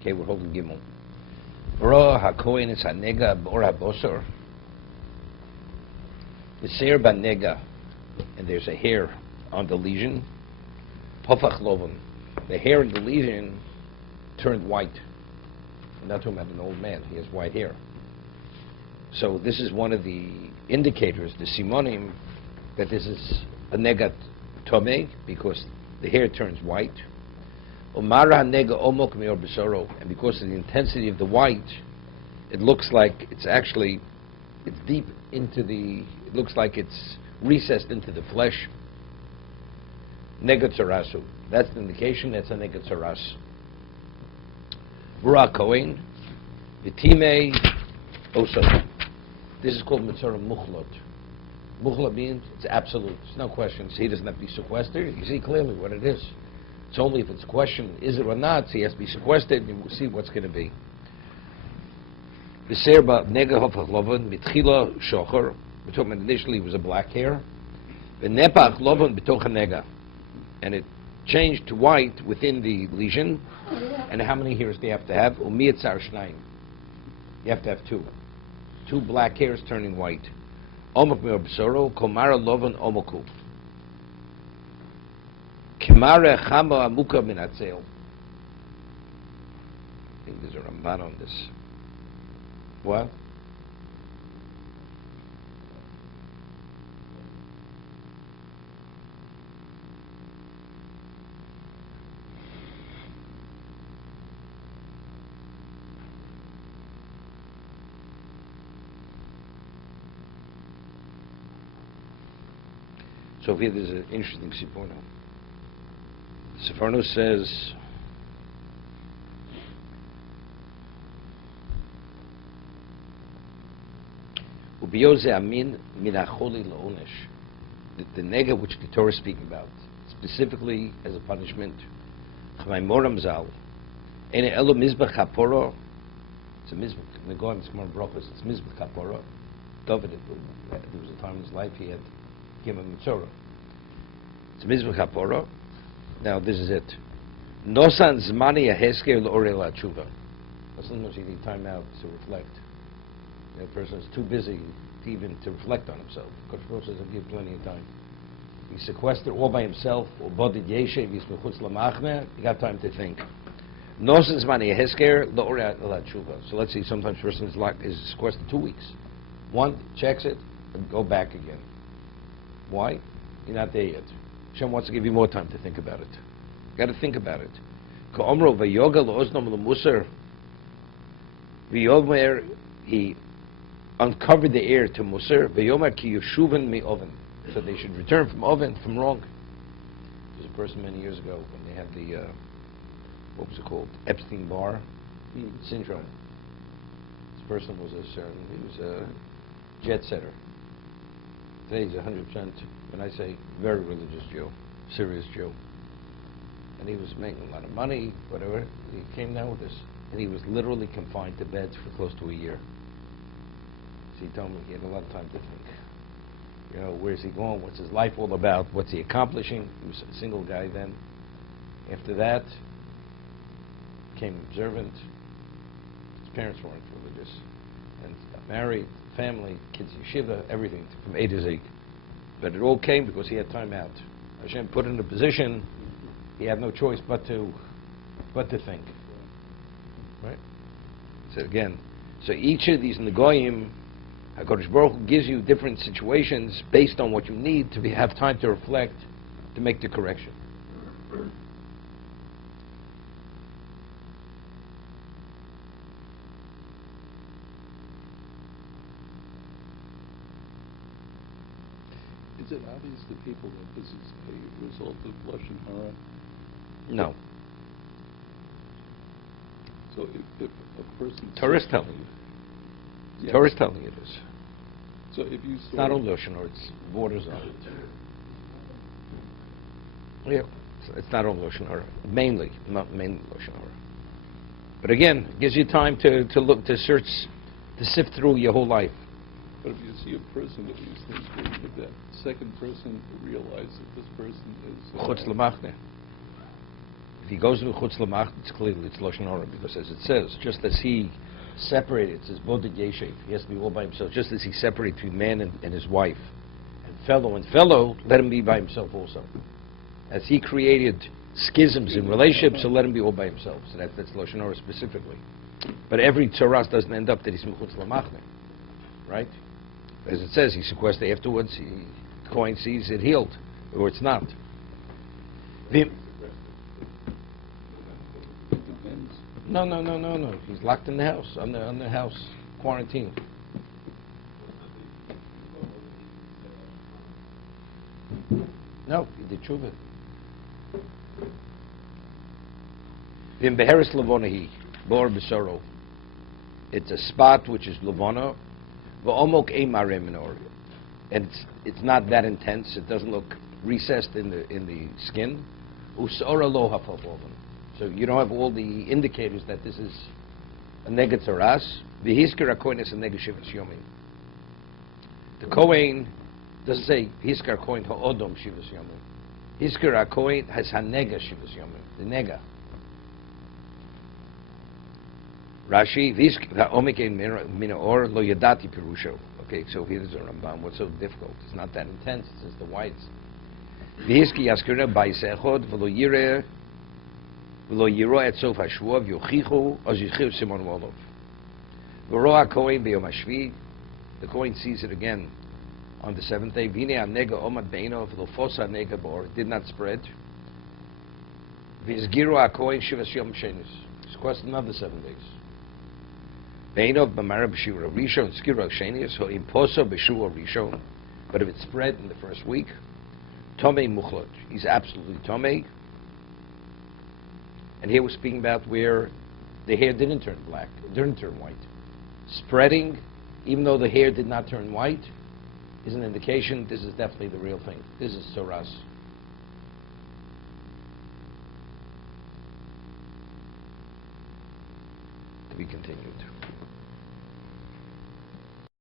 Okay, we're holding Gimel. Ra hakohen is hanega or habosor. The seir banega, and there's a hair on the lesion. Pofach loven. The hair in the lesion turned white. I'm not talking about an old man. He has white hair. So this is one of the indicators, the simonim, that this is a negat tomei, because the hair turns white. Umara nega omok meor besoro, and because of the intensity of the white, it looks like it's deep into the, it looks like it's recessed into the flesh. Nega tzarasu. That's the indication that's a nega tzaras. V'ra kohen, v'timei osot. This is called mitzvah muchlot. Muchlot means it's absolute. There's no questions. He doesn't have to be sequestered. You see clearly what it is. It's only if it's a question, is it or not, so he has to be sequestered, and you will see what's going to be. V'serba nega hofach lovan mitchila shocher. We're talking about initially it was a black hair. V'nepach lovan b'toch nega, and it changed to white within the lesion. And how many hairs do you have to have? Umiyatzar shnaim. You have to have two. Two black hairs turning white. Omok me'or b'soro, komara lovan omoku. Kemare chama amuka min atzel. I think there's a Ramban on this. What? So here there's an interesting Siforno. Siforno says, Ubiyoze amin minacholi la'onesh. The nega which the Torah is speaking about, specifically as a punishment, Chmai moram zal, ene elo mizbach haporo, it's a mizbach, Negoim, it's more brachos, it's mizbach haporo. David, there was a time in his life he had given him mitzvah. It's mizbach haporo. Now this is it. Nosan zmani ahesker l'orei la'tshuva. Sometimes you need time out to reflect. That person is too busy to reflect on himself. Kodesh Baruch Hu says, I'll give plenty of time. He's sequestered all by himself, or bodid yeshev, he's mechutz lamachmeh, you got time to think. Nosan zmani ahesker l'orei la'tshuva. So let's see, sometimes a person is sequestered 2 weeks. One, checks it, and go back again. Why? You're not there yet. Hashem wants to give you more time to think about it. You got to think about it. Ka'omro v'yoga lo'oznom l'musar. V'yomer, he uncovered the air to musar. V'yomer ki yeshuven mi oven. So they should return from oven, from wrong. There's a person many years ago when they had the, what was it called? Epstein-Barr syndrome. This person was he was a jet setter. Today he's 100%, when I say very religious Jew, serious Jew. And he was making a lot of money, whatever. He came down with this. And he was literally confined to beds for close to a year. So he told me he had a lot of time to think. You know, where's he going? What's his life all about? What's he accomplishing? He was a single guy then. After that, became observant. His parents weren't religious. And got married, family, kids yeshiva, everything from A to Z. But it all came because he had time out. Hashem put him in a position, he had no choice but to think. Right? So again, so each of these negoyim, HaKadosh Baruch Hu gives you different situations based on what you need to have time to reflect, to make the correction. Is it obvious to people that this is a result of Lashon Hara? No. So if a person... Torah is telling you. Yes. Torah is telling you it is. So if you... It's not only Lashon Hara, it's borders on it. Yeah, it's not only Lashon Hara. Mainly, not mainly Lashon Hara. But again, it gives you time to look, to search, to sift through your whole life. But if you see a person that these things go with that second person realize that this person is... Chutz l'machne. he goes to Chutz Lamach, it's clearly it's Lashon Hara, because as it says, just as he separated, it says Boded Yeshev, he has to be all by himself, just as he separated between man and his wife, and fellow, let him be by himself also. As he created schisms in relationships, so let him be all by himself. So that's Lashon Hara specifically. But every tzoras doesn't end up that he's Mechutz Lamachne, right? As it says, he sequestered afterwards, the coin sees it healed, or it's not. Depends. No. He's locked in the house, on the house, quarantine. No, he did tshuva. V'im beheres levonahi, bor besoro. It's a spot which is levona, v'omok ein mareh minor, and it's not that intense. It doesn't look recessed in the skin. Usora lo hafavoven. So you don't have all the indicators that this is a nega tzaras. V'hiskar hakohen is a nega shivas yomim. The Kohen doesn't say hiskar kohen ha'odom shivas yomim. Hiskar hakohen has hanega shivas yomim. The nega. Rashi, v'omek ein minor lo yadati pirusho. Okay, so here's the Rambam. What's so difficult? It's not that intense. It's just the whites. V'hiski yaskira ba'isechod v'lo yireh v'lo yiro et sof hashvuah v'yochichu oz yichiv simon wolov. V'ro ha'kohen b'yom hashvi. The Kohen sees it again on the seventh day. V'hine ha'nega omad beino v'lo fos ha'nega bor. It did not spread. V'izgiru ha'kohen shivas yom shenis. It's cost another 7 days. Beino b'mara b'shivra rishon skiru shenis ho imposo b'shuvah rishon. But if it spread in the first week, Tomei Muchlot. He's absolutely Tomei. And here we're speaking about where the hair didn't turn black, it didn't turn white. Spreading, even though the hair did not turn white, is an indication this is definitely the real thing. This is Tzoras. To be continued.